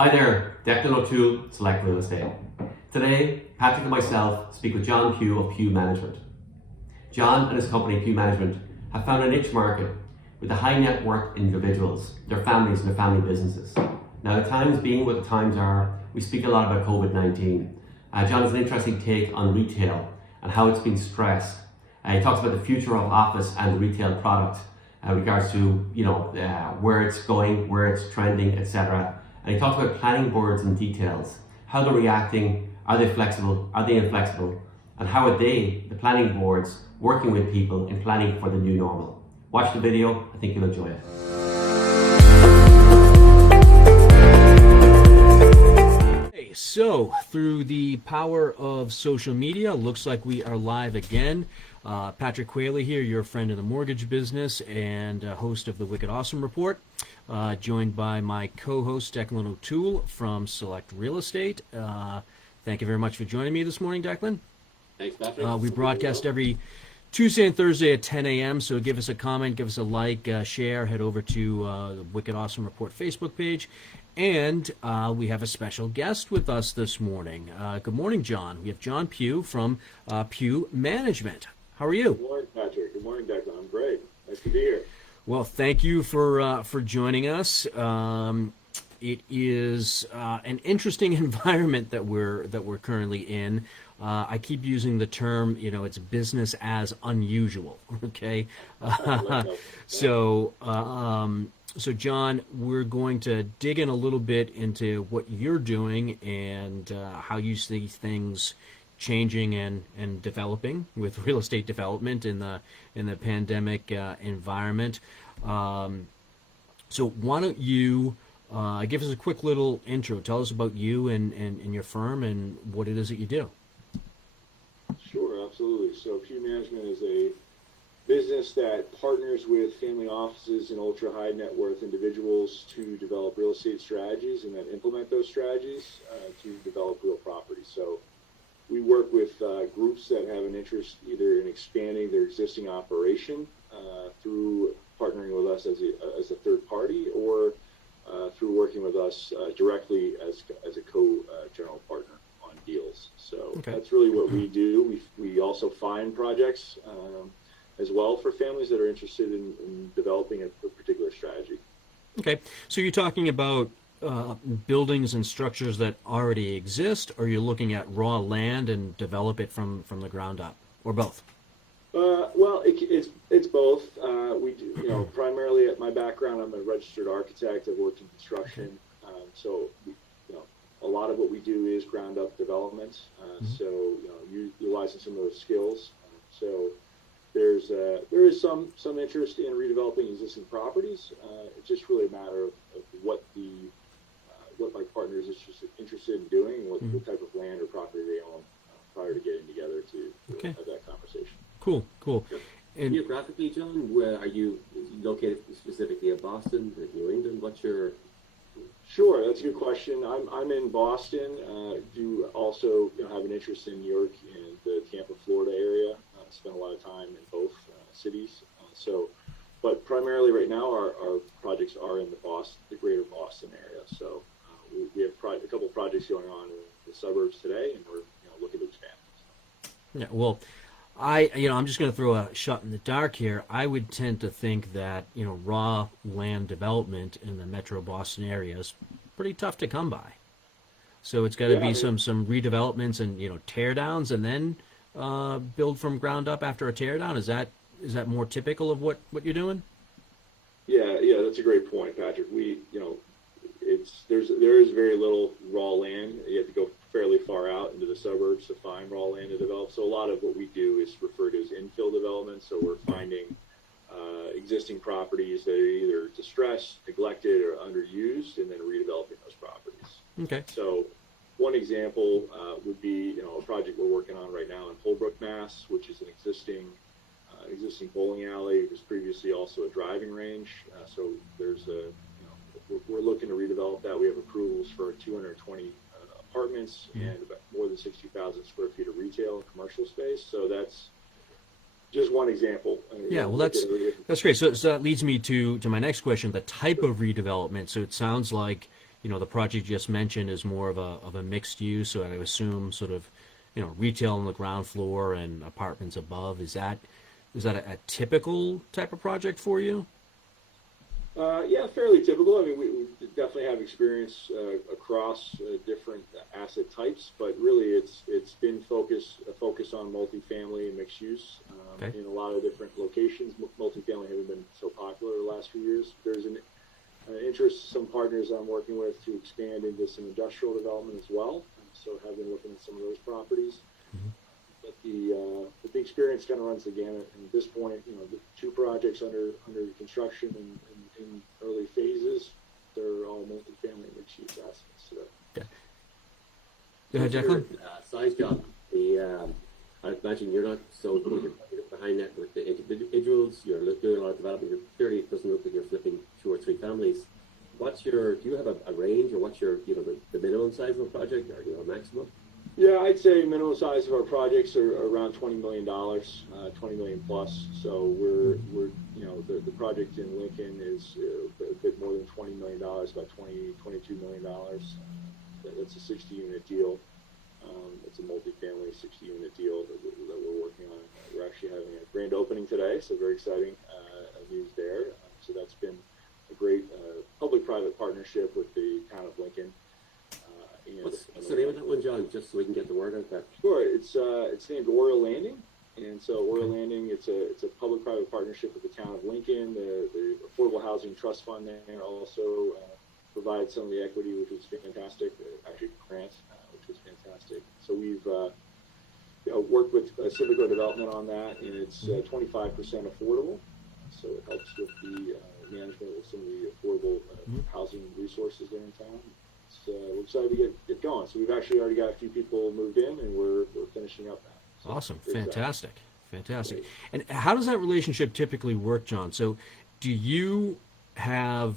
Hi there, Declan O'Toole, Select Real Estate. Today, Patrick and myself speak with John Pugh of Pugh Management. John and his company Pugh Management have found a niche market with the high net worth individuals, their families and their family businesses. Now, the times being what the times are, we speak a lot about COVID-19. John has an interesting take on retail and how it's been stressed. He talks about the future of office and retail product in regards to where it's going, where it's trending, etc. And he talks about planning boards and details, how they're reacting, are they flexible, are they inflexible, and how are they, the planning boards, working with people in planning for the new normal. Watch the video, I think you'll enjoy it. So, through the power of social media, looks like we are live again. Patrick Quayle here, your friend in the mortgage business and host of the Wicked Awesome Report, joined by my co-host Declan O'Toole from Select Real Estate. Thank you very much for joining me this morning, Declan. Thanks, Patrick. We broadcast every Tuesday and Thursday at 10 a.m., so give us a comment, give us a like, share, head over to the Wicked Awesome Report Facebook page. And we have a special guest with us this morning. Good morning, John. We have John Pugh from Pugh Management. How are you? Good morning, Patrick. Good morning, Declan. I'm great. Nice to be here. Well, thank you for joining us. It is an interesting environment that we're currently in. I keep using the term, it's business as unusual. Okay, So, John, we're going to dig in a little bit into what you're doing and how you see things changing and developing with real estate development in the pandemic environment. So, why don't you give us a quick little intro? Tell us about you and your firm and what it is that you do. Sure, absolutely. So, Pugh Management is a business that partners with family offices and ultra high net worth individuals to develop real estate strategies and then implement those strategies to develop real property. So we work with groups that have an interest either in expanding their existing operation through partnering with us as a third party or through working with us directly as a co-general partner on deals. So That's really what we do. We also find projects as well for families that are interested in developing a particular strategy. Okay, so you're talking about buildings and structures that already exist, or you're looking at raw land and develop it from the ground up, or both? Well, it's both. We do, primarily at my background, I'm a registered architect. I've worked in construction, so a lot of what we do is ground up development. So utilizing some of those skills. So there is some interest in redeveloping existing properties. It's just really a matter of what my partner is interested in doing and what type of land or property they own prior to getting together to have that conversation. Cool. Yep. And geographically, John, where are you located specifically at Boston, at New England? What's your... Sure, that's a good question. I'm in Boston. Do also have an interest in New York and the Tampa, Florida area. Spent a lot of time in both cities. But primarily right now, our projects are in the greater Boston area. So we have a couple of projects going on in the suburbs today, and we're looking to expand. yeah, well, I'm just going to throw a shot in the dark here. I would tend to think that raw land development in the Metro Boston area is pretty tough to come by. So it's got to be some redevelopments and tear downs, and then build from ground up after a teardown. Is that more typical of what you're doing? Yeah, that's a great point, Patrick. There is very little raw land. You have to go fairly far out into the suburbs to find raw land to develop. So a lot of what we do is referred to as infill development. So we're finding existing properties that are either distressed, neglected, or underused, and then redeveloping those properties. Okay. So one example would be a project we're working on right now in Holbrook, Mass, which is an existing bowling alley. It was previously also a driving range. So we're looking to redevelop that. We have approvals for 220 apartments and about more than 60,000 square feet of retail and commercial space. So that's just one example. Yeah, well, that's great. So that leads me to my next question: the type of redevelopment. So it sounds like the project you just mentioned is more of a mixed use, so I assume sort of, retail on the ground floor and apartments above. Is that a typical type of project for you? Yeah, fairly typical. I mean, we definitely have experience across different asset types, but really it's been a focus on multifamily and mixed use Okay. in a lot of different locations. Multifamily hasn't been so popular the last few years. There's an interest, some partners I'm working with to expand into some industrial development as well. So have been looking at some of those properties. But the experience kind of runs the gamut. And at this point, the two projects under construction and in early phases, they're all multifamily mixed-use assets today. Okay. Go ahead, Declan. Size job. I imagine you're not so behind that with the individuals. You're doing a lot of development. Clearly, it doesn't look like you're flipping 2 or 3 families. Do you have a range, or what's your, the minimum size of a project, or a maximum? Yeah, I'd say minimum size of our projects are around $20 million, 20 million plus. So we're the project in Lincoln is a bit more than $20 million, about $22 million. That's a 60-unit deal. It's a multifamily 60-unit deal that we're working on. We're actually having a grand opening today, so very exciting news there. So that's been a great public-private partnership with the town of Lincoln. What's the name of that one, John? Just so we can get the word out there. Sure, it's named Oriole Landing, and so Oriole Landing, it's a public-private partnership with the town of Lincoln. The Affordable Housing Trust Fund there also provides some of the equity, which was fantastic. Actually, grant, which was fantastic. So we've worked with Civico Development on that, and it's 25% affordable. So it helps with the management of some of the affordable housing resources there in town. We're excited to get going. So we've actually already got a few people moved in, and we're finishing up now. So Awesome. very excited. Fantastic. And how does that relationship typically work, John? So do you have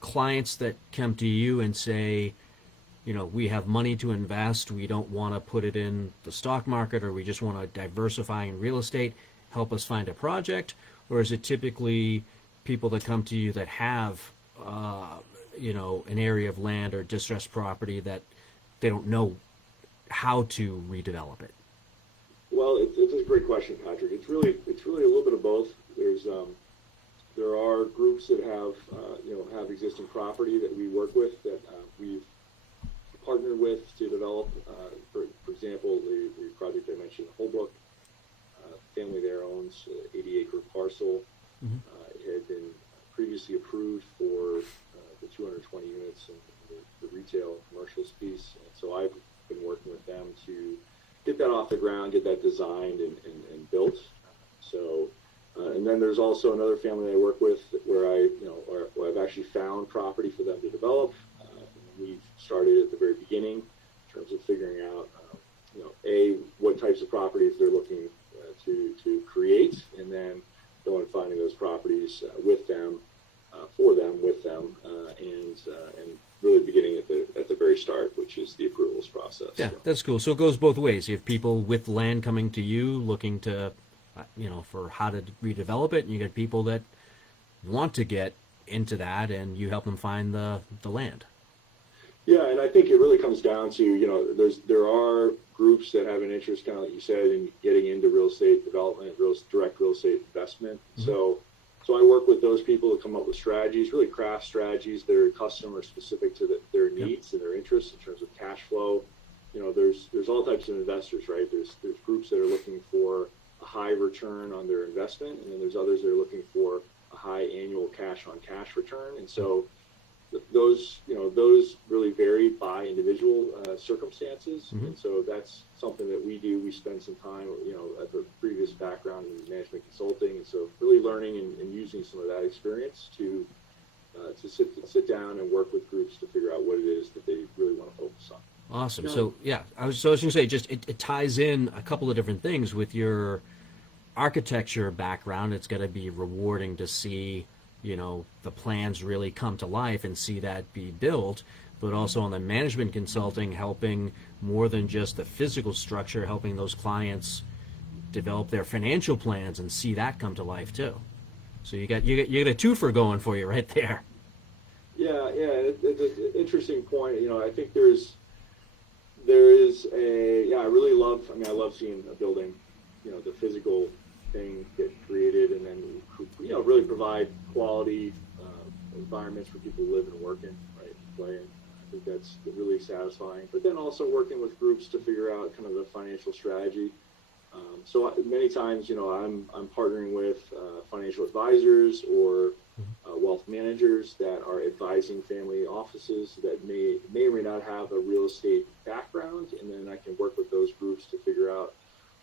clients that come to you and say, we have money to invest, we don't want to put it in the stock market, or we just want to diversify in real estate, help us find a project? Or is it typically people that come to you that have an area of land or distressed property that they don't know how to redevelop it? Well, it's a great question, Patrick. It's really a little bit of both. There are groups that have existing property that we work with that we've partnered with to develop. For example, the project I mentioned, Holbrook, family there owns an 80-acre parcel. It had been previously approved for the 220 units and the retail commercials piece. And so I've been working with them to get that off the ground, get that designed and built. So, and then there's also another family I work with where where I've actually found property for them to develop. We've started at the very beginning in terms of figuring out, what types of properties they're looking to create, and then going and finding those properties with them, for them, with them, and really beginning at the very start, which is the approvals process. Yeah, So. that's cool. So it goes both ways. You have people with land coming to you looking to, for how to redevelop it, and you get people that want to get into that, and you help them find the land. Yeah, and I think it really comes down to, there are groups that have an interest, kind of like you said, in getting into real estate development, direct real estate investment. So I work with those people to come up with strategies, really craft strategies that are customer specific to their needs and their interests in terms of cash flow. There's all types of investors, right? There's groups that are looking for a high return on their investment, and then there's others that are looking for a high annual cash on cash return. And so those really vary by individual circumstances. And so that's something that we do. We spend some time, at the previous background in management consulting, and so really learning and using some of that experience to sit down and work with groups to figure out what it is that they really want to focus on. Awesome. So yeah, I was going to say, just it ties in a couple of different things with your architecture background. It's got to be rewarding to see the plans really come to life and see that be built, but also on the management consulting, helping more than just the physical structure, helping those clients develop their financial plans and see that come to life too. So you got a twofer going for you right there. It's an interesting point. I think there is I really love. I love seeing a building, the physical thing get created, and then really provide quality environments for people to live and work in, right, and play in. I think that's really satisfying. But then also working with groups to figure out kind of the financial strategy. Many times, I'm partnering with financial advisors or wealth managers that are advising family offices that may or may not have a real estate background, and then I can work with those groups to figure out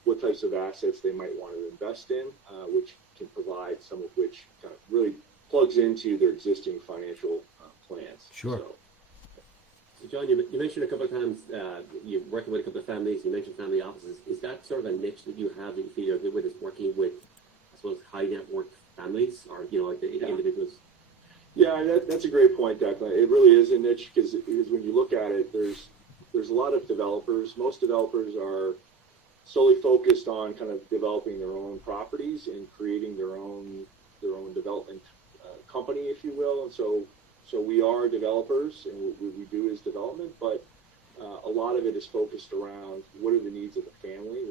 what types of assets they might want to invest in, which can provide some of which kind of really plugs into their existing financial plans. Sure. So John, you mentioned a couple of times you're working with a couple of families. You mentioned family offices. Is that sort of a niche that you have that you feel you're good with? Is working with, I suppose, high net worth families, or like the individuals? Yeah, that's a great point, Declan. It really is a niche because when you look at it, there's a lot of developers. Most developers are solely focused on kind of developing their own properties and creating their own development company, if you will. And so we are developers, and what we do is development, but a lot of it is focused around what are the needs of the family,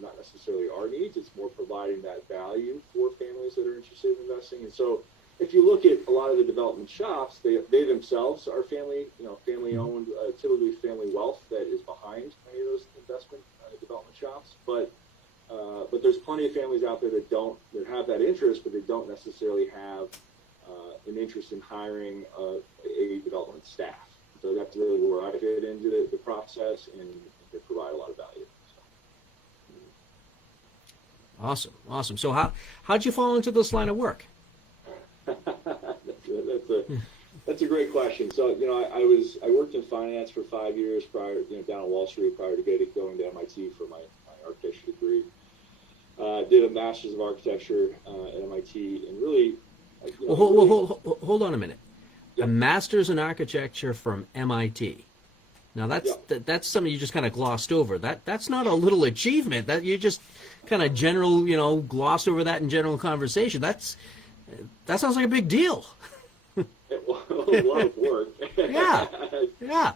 not necessarily our needs. It's more providing that value for families that are interested in investing. And so if you look at a lot of the development shops, they themselves are family owned, typically family wealth that is behind many of those investment development shops. But there's plenty of families out there that have that interest, but they don't necessarily have an interest in hiring a development staff. So that's really where I fit into the process and to provide a lot of value. Awesome. So how'd you fall into this line of work? That's a great question. So I worked in finance for 5 years prior, down on Wall Street prior to going to MIT for my architecture degree. Did a master's of architecture at MIT, and really. Hold on a minute. Yep. A master's in architecture from MIT. Now that's something you just kind of glossed over. That's not a little achievement. That you just kind of glossed over that in general conversation. That sounds like a big deal. A lot of work. Yeah.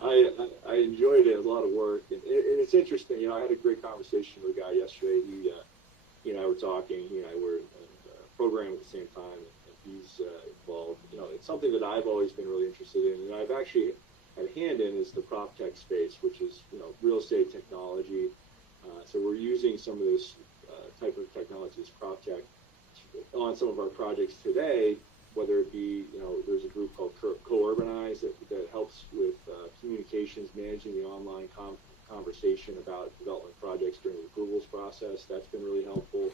I enjoyed it. A lot of work, and it's interesting. I had a great conversation with a guy yesterday. He and I were talking. He and I were programming at the same time. He's involved. It's something that I've always been really interested in, and I've actually had a hand in is the prop tech space, which is real estate technology. So we're using some of this type of technology as prop tech on some of our projects today. Whether it be there's a group called Co-Urbanize that helps with communications, managing the online conversation about development projects during the approvals process. That's been really helpful.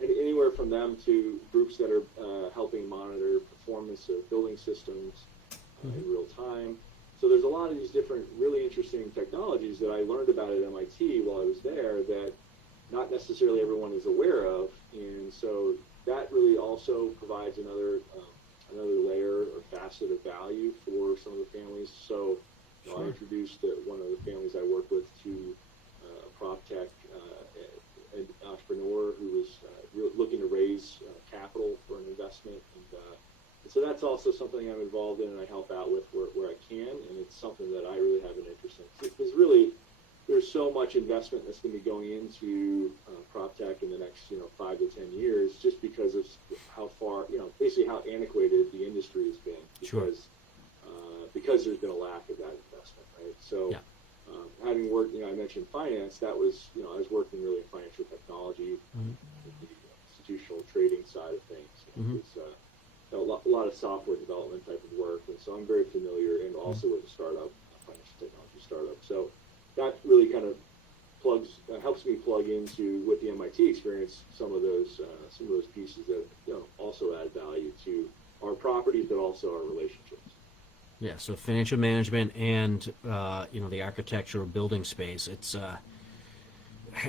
And anywhere from them to groups that are helping monitor performance of building systems in real time. So there's a lot of these different really interesting technologies that I learned about at MIT while I was there that not necessarily everyone is aware of. And so that really also provides another layer or facet of value for some of the families. So I introduced one of the families I work with to a prop tech an entrepreneur who was looking to raise capital for an investment, and so that's also something I'm involved in and I help out with where I can, and it's something that I really have an interest in because really there's so much investment that's going to be going into prop tech in the next 5 to 10 years just because of how far basically how antiquated the industry has been because there's been a lack of that investment, right? So having worked, I mentioned finance, that was, I was working really in financial technology, the institutional trading side of things. It was a lot of software development type of work, and so I'm very familiar, and also with a startup, a financial technology startup. So that really kind of helps me plug into with the MIT experience some of those pieces that also add value to our properties, but also our relationships. Yeah, so financial management and the architectural building space. It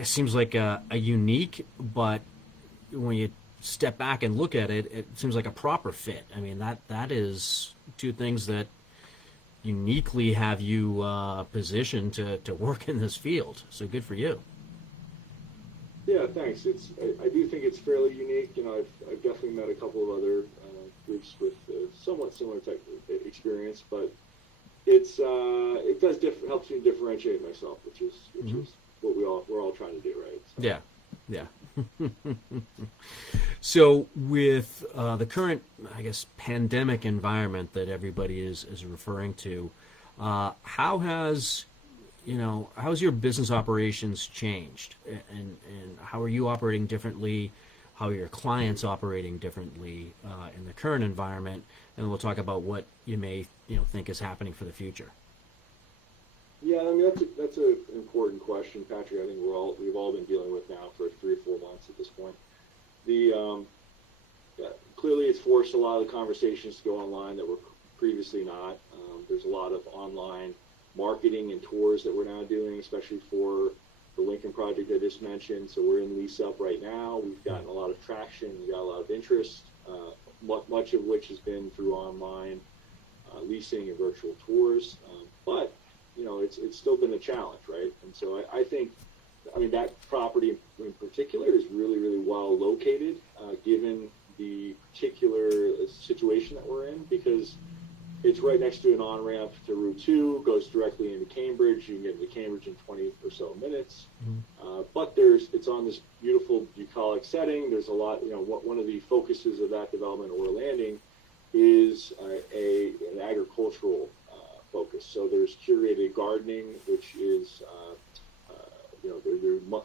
seems like a unique, but when you step back and look at it, it seems like a proper fit. I mean, that is two things that uniquely have you positioned to work in this field. So good for you. Yeah, thanks. I do think it's fairly unique. I've definitely met a couple of other groups with somewhat similar type of experience, but it does helps me differentiate myself, which is what we're all trying to do, right? So. Yeah, yeah. So with the current, I guess, pandemic environment that everybody is referring to, how has how's your business operations changed, and how are you operating differently? How are your clients operating differently in the current environment? And we'll talk about what you may think is happening for the future. Yeah, I mean that's an important question, Patrick. I think we've all been dealing with now for 3 or 4 months at this point. Clearly it's forced a lot of the conversations to go online that were previously not. There's a lot of online marketing and tours that we're now doing, especially for the Lincoln project I just mentioned. So we're in lease up right now. We've gotten a lot of traction. We've got a lot of interest, much of which has been through online leasing and virtual tours. But it's still been a challenge, right? And so I think, that property in particular is really, really well located, given the particular situation that we're in, because it's right next to an on-ramp to Route 2, goes directly into Cambridge. You can get into Cambridge in 20 or so minutes. But it's on this beautiful bucolic setting. There's a lot, one of the focuses of that development, Ore Landing, is an agricultural focus. So there's curated gardening, which is,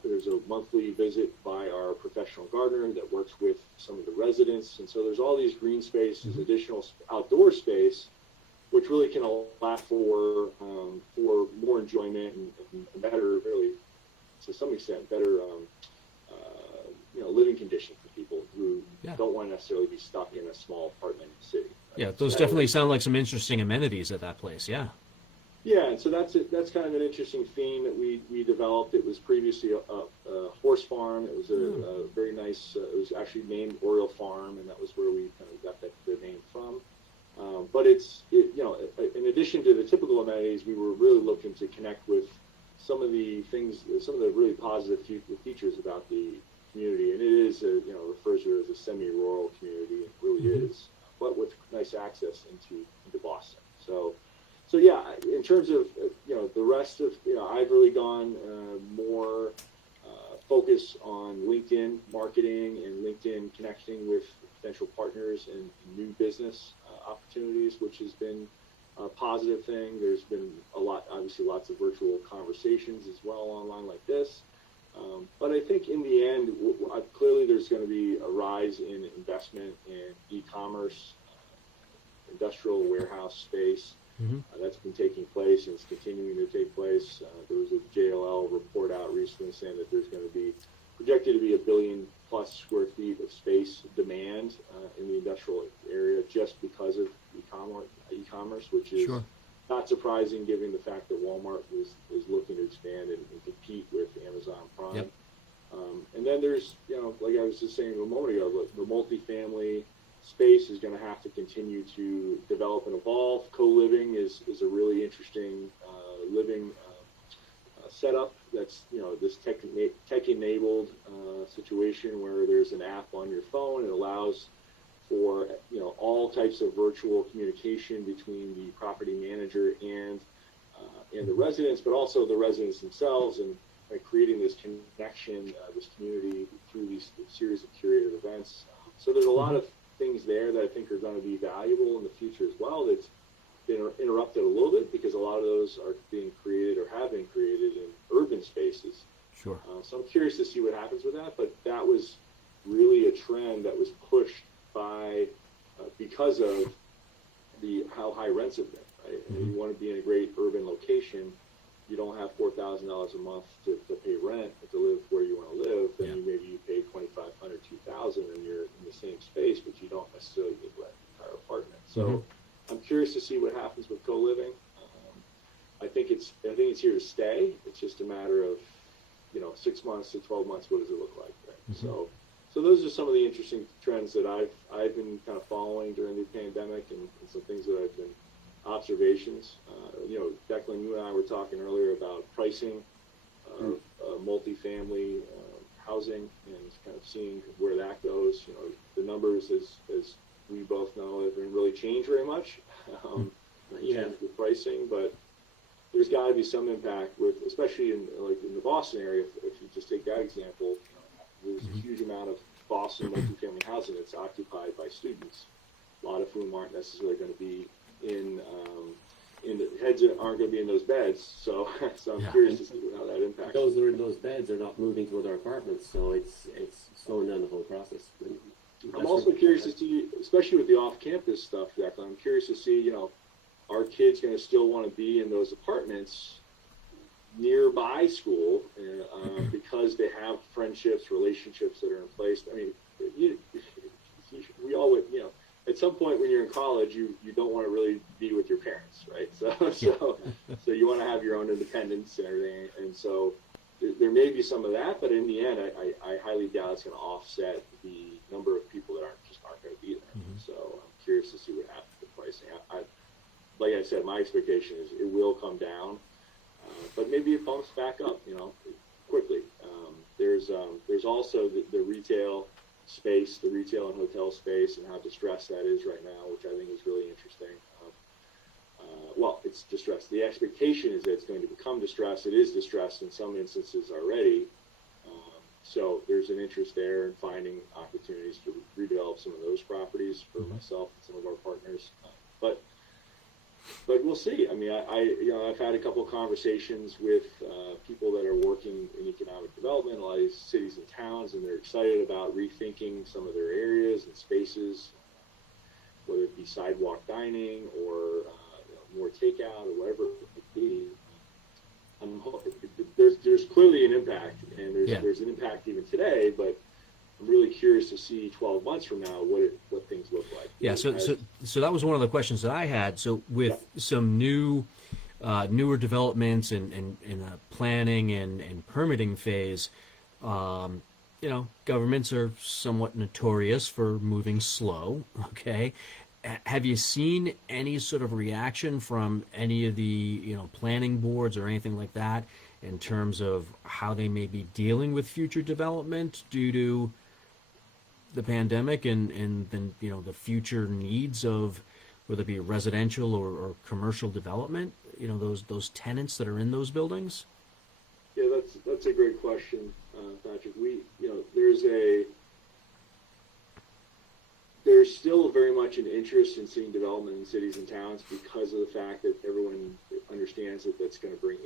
there's a monthly visit by our professional gardener that works with some of the residents. And so there's all these green spaces, additional outdoor space, which really can allow for more enjoyment and better, really, to some extent, better, living conditions for people who don't want to necessarily be stuck in a small apartment city. Right? Yeah, those definitely sound like some interesting amenities at that place. Yeah. Yeah, and so that's kind of an interesting theme that we developed. It was previously a horse farm. It was a very nice. It was actually named Oriole Farm, and that was where we kind of got the name from. But in addition to the typical amenities, we were really looking to connect with some of the really positive features about the community. And it is, refers to it as a semi-rural community. It really is, but with nice access into Boston. So yeah, in terms of, the rest of, I've really gone more focus on LinkedIn marketing and LinkedIn connecting with potential partners and new business opportunities, which has been a positive thing. There's been obviously lots of virtual conversations as well online like this. But I think in the end, clearly there's going to be a rise in investment in e-commerce, industrial warehouse space. That's been taking place and it's continuing to take place. There was a JLL report out recently saying that there's going to be projected to be 1 billion plus square feet of space demand in the industrial area just because of e-commerce, which is not surprising given the fact that Walmart is looking to expand and compete with Amazon Prime. Yep. And then there's, like I was just saying a moment ago, the multifamily space is going to have to continue to develop and evolve. Co-living is a really interesting living setup. That's this tech-enabled situation where there's an app on your phone. It allows for all types of virtual communication between the property manager and the residents, but also the residents themselves, and by creating this connection, this community through these series of curated events. So there's a lot of things there that I think are going to be valuable in the future as well. That's been interrupted a little bit because a lot of those are being created or have been created in urban spaces. Sure. So I'm curious to see what happens with that, but that was really a trend that was pushed by because of how high rents have been, right? And you want to be in a great urban location. You don't have $4,000 a month to pay rent to live where you want to live. Then maybe you pay $2,500, $2,000, and you're in the same space, but you don't necessarily need to rent an entire apartment. So I'm curious to see what happens with co-living. I think it's here to stay. It's just a matter of 6 months to 12 months. What does it look like? Right? So those are some of the interesting trends that I've been kind of following during the pandemic, and some things that I've been observations. Declan, you and I were talking earlier about pricing of multifamily housing and kind of seeing where that goes. The numbers as we both know haven't really changed very much in terms of the pricing, but there's got to be some impact with, especially in the Boston area. If you just take that example, there's a huge amount of Boston multifamily housing that's occupied by students, a lot of whom aren't necessarily going to be in the heads aren't going to be in those beds. So I'm curious to see how that impacts. Those that are in those beds are not moving to other apartments, so it's slowing down the whole process. I'm also curious to see, especially with the off-campus stuff, Declan, I'm curious to see, are kids going to still want to be in those apartments nearby school because they have friendships, relationships that are in place? I mean, we all would, at some point when you're in college, you don't want to really be with your parents, right? So you want to have your own independence and everything. And so there may be some of that, but in the end, I highly doubt it's going to offset the number of people that aren't going to be there. So I'm curious to see what happens with pricing. Like I said, my expectation is it will come down, but maybe it bumps back up, quickly. There's also the retail space, the retail and hotel space, and how distressed that is right now, which I think is really interesting. Well, it's distressed. The expectation is that it's going to become distressed. It is distressed in some instances already. So there's an interest there in finding opportunities to redevelop some of those properties for myself and some of our partners. But we'll see. I mean, I've had a couple of conversations with people that are working in economic development, a lot of these cities and towns, and they're excited about rethinking some of their areas and spaces, whether it be sidewalk dining or more takeout or whatever it may be. There's clearly an impact, and there's an impact even today, but I'm really curious to see 12 months from now what things look like. Yeah, so that was one of the questions that I had. So with some newer developments and planning and permitting phase, governments are somewhat notorious for moving slow. Okay, have you seen any sort of reaction from any of the planning boards or anything like that in terms of how they may be dealing with future development due to the pandemic and then the future needs of whether it be residential or commercial development, those tenants that are in those buildings? Yeah, that's a great question, Patrick. There's still very much an interest in seeing development in cities and towns because of the fact that everyone understands that that's going to bring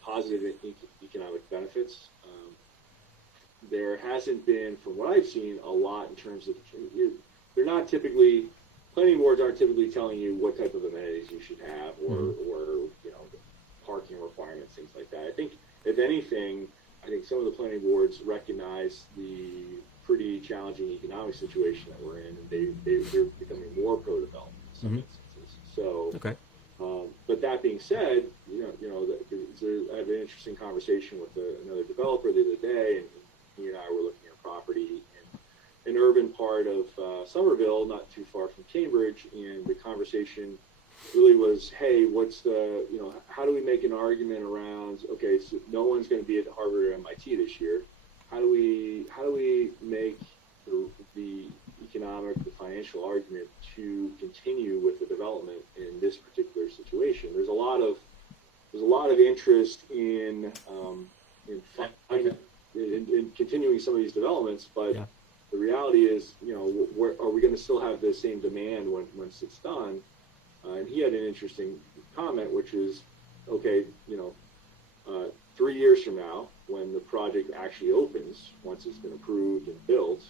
positive economic benefits. There hasn't been, from what I've seen, a lot in terms of, planning boards aren't typically telling you what type of amenities you should have or parking requirements, things like that. I think, if anything, some of the planning boards recognize the pretty challenging economic situation that we're in, and they're becoming more pro-development in some instances. So, okay. But that being said, I had an interesting conversation with another developer the other day, and he and I were looking at a property in an urban part of Somerville, not too far from Cambridge, and the conversation really was, hey, how do we make an argument around, okay, so no one's going to be at Harvard or MIT this year. How do we make the economic, the financial argument to continue with the development in this particular situation? There's a lot of interest in continuing some of these developments, but the reality is, are we going to still have the same demand once it's done? And he had an interesting comment, which is, okay, 3 years from now, when the project actually opens, once it's been approved and built,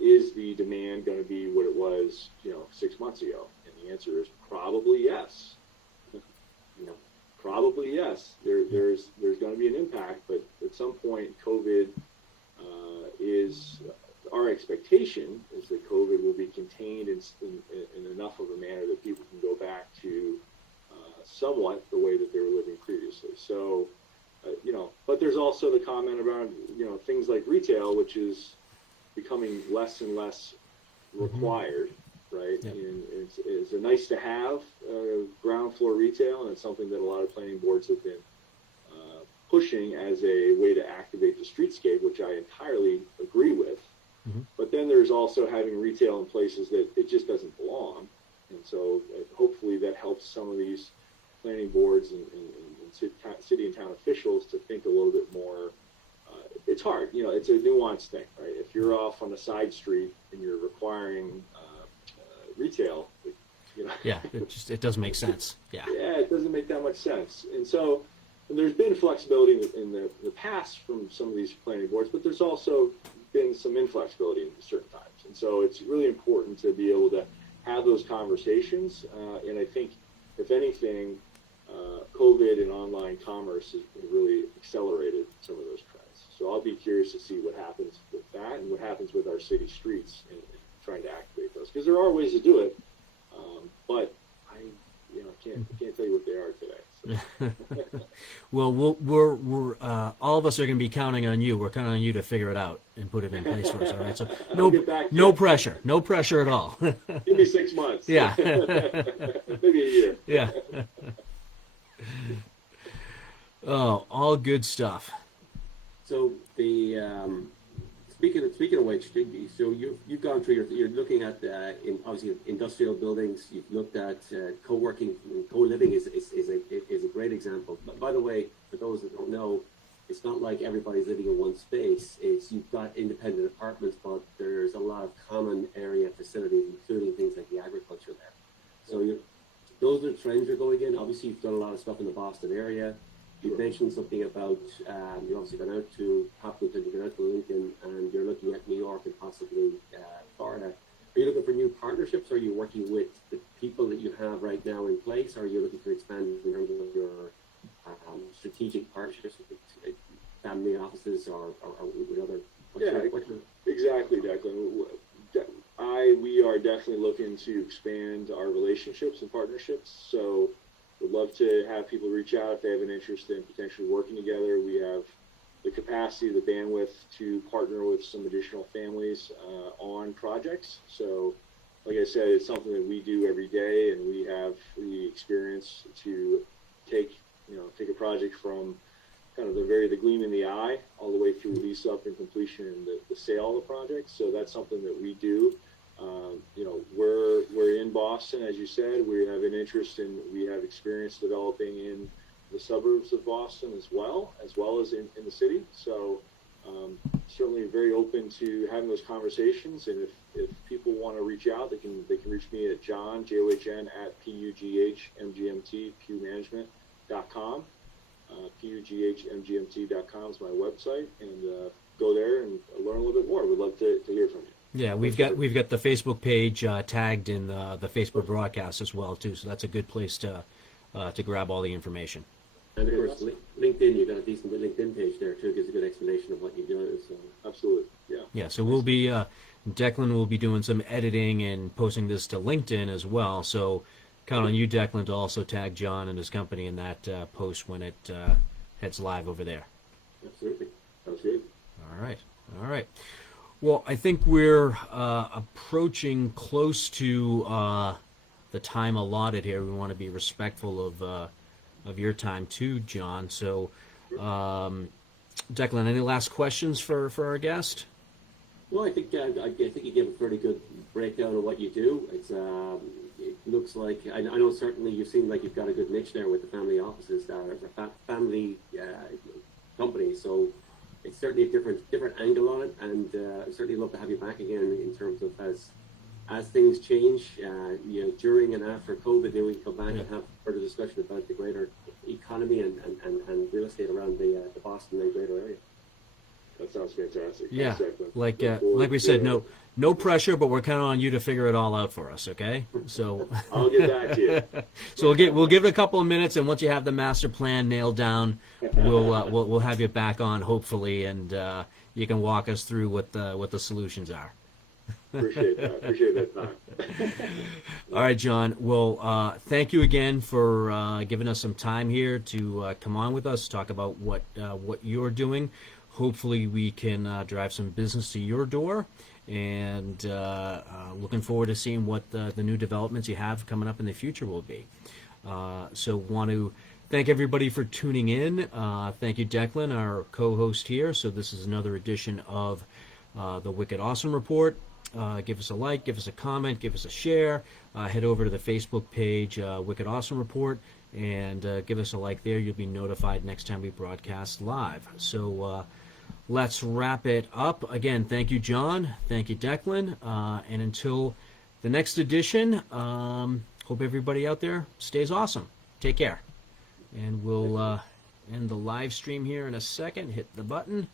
is the demand going to be what it was, 6 months ago? And the answer is probably yes. Probably yes. There's going to be an impact, but at some point, COVID is our expectation is that COVID will be contained in enough of a manner that people can go back to somewhat the way that they were living previously. So, but there's also the comment about, things like retail, which is becoming less and less required, right? Yep. And it's a nice to have ground floor retail, and it's something that a lot of planning boards have been pushing as a way to activate the streetscape, which I entirely agree with. But then there's also having retail in places that it just doesn't belong. And so hopefully that helps some of these planning boards and city and town officials to think a little bit more. It's hard, it's a nuanced thing, right? If you're off on a side street and you're requiring retail, Yeah, it doesn't make sense. Yeah. Yeah, it doesn't make that much sense. And so there's been flexibility in the past from some of these planning boards, but there's also been some inflexibility in certain times. And so it's really important to be able to have those conversations. And I think, if anything, COVID and online commerce has really accelerated some of those trends. So I'll be curious to see what happens with that and what happens with our city streets and trying to activate those. Because there are ways to do it, but I can't tell you what they are today. So. Well, we're all of us are going to be counting on you. We're counting on you to figure it out and put it in place for us. All right. So no pressure at all. Give me 6 months. Yeah. Maybe a year. Yeah. Oh, all good stuff. So the speaking of which, so you've gone through. You're looking at obviously industrial buildings. You've looked at co-working, co-living is a great example. But by the way, for those that don't know, it's not like everybody's living in one space. You've got independent apartments, but there's a lot of common area facilities, including things like the agriculture there. So those are the trends you're going in. Obviously, you've done a lot of stuff in the Boston area. You mentioned something about you obviously gone out to Hopkinton, you've gone out to Lincoln, and you're looking at New York and possibly Florida. Are you looking for new partnerships? Or are you working with the people that you have right now in place? Or are you looking to expand in terms of your strategic partnerships with family offices or with other? Exactly, Declan. We are definitely looking to expand our relationships and partnerships. So would love to have people reach out if they have an interest in potentially working together. We have the capacity, the bandwidth to partner with some additional families on projects. So, like I said, it's something that we do every day, and we have the experience to take a project from kind of the gleam in the eye all the way through lease up and completion and the sale of the project. So that's something that we do. We're in Boston, as you said. We have an interest and we have experience developing in the suburbs of Boston as well as in the city. So certainly very open to having those conversations. And if people want to reach out, they can reach me at John, JOHN, at PUGHMGMT, PughManagement.com. PUGHMGMT.com is my website, and go there and learn a little bit more. We'd love to hear from you. Yeah, we've got the Facebook page tagged in the Facebook broadcast as well too, so that's a good place to grab all the information. And of course, LinkedIn, you've got a decent LinkedIn page there too. It gives a good explanation of what you do. So. Absolutely, yeah. Yeah, so we'll be Declan will be doing some editing and posting this to LinkedIn as well. So count on you, Declan, to also tag John and his company in that post when it heads live over there. Absolutely, sounds good. All right. Well, I think we're approaching close to the time allotted here. We want to be respectful of your time too, John. So, Declan, any last questions for our guest? Well, I think you gave a pretty good breakdown of what you do. It looks like I know certainly you seem like you've got a good niche there with the family offices, family companies. So. It's certainly a different angle on it, and certainly love to have you back again in terms of as things change, during and after COVID. Then we can come back and have further discussion about the greater economy and real estate around the Boston and greater area. That sounds fantastic. Yeah, like we said, no pressure, but we're counting on you to figure it all out for us. Okay, so I'll get back to you. So we'll give it a couple of minutes, and once you have the master plan nailed down, we'll have you back on hopefully, and you can walk us through what the solutions are. Appreciate that time. All right, John. Well, thank you again for giving us some time here to come on with us, talk about what you're doing. Hopefully, we can drive some business to your door, and looking forward to seeing what the new developments you have coming up in the future will be. So, want to thank everybody for tuning in. Thank you, Declan, our co-host here. So, this is another edition of the Wicked Awesome Report. Give us a like, give us a comment, give us a share. Head over to the Facebook page, Wicked Awesome Report, and give us a like there. You'll be notified next time we broadcast live. So let's wrap it up. Again, thank you, John. Thank you, Declan. And until the next edition, hope everybody out there stays awesome. Take care. And we'll end the live stream here in a second. Hit the button.